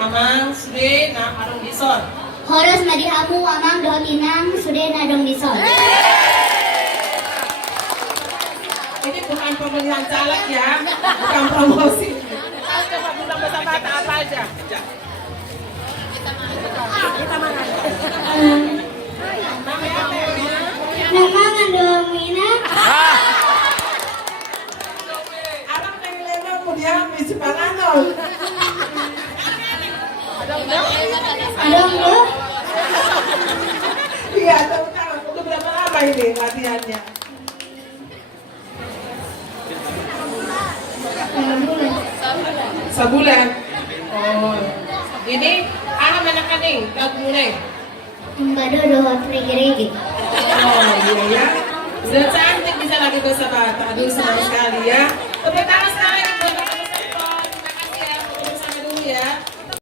amang sude na arong dison. Horos madihamu amang dotinang sude na dong dison. Ini bukan pemilihan caleg ya, bukan promosi. Kita coba bilang bahasa bata apa aja. Kita mana? Namanya apa ya? Nama ngandomina. Anak pengen kemudian misi panganon. Adong do. Iya, tahu. Udah berapa lama ini latihannya? Sebulan. Oh, ini mana nih? Lagu mulai. Mbado do trigiri. Oh iya ya. Sudah cantik bisa lagi bahasa bata. Aduh senang sekali ya. Tepuk tangan sekali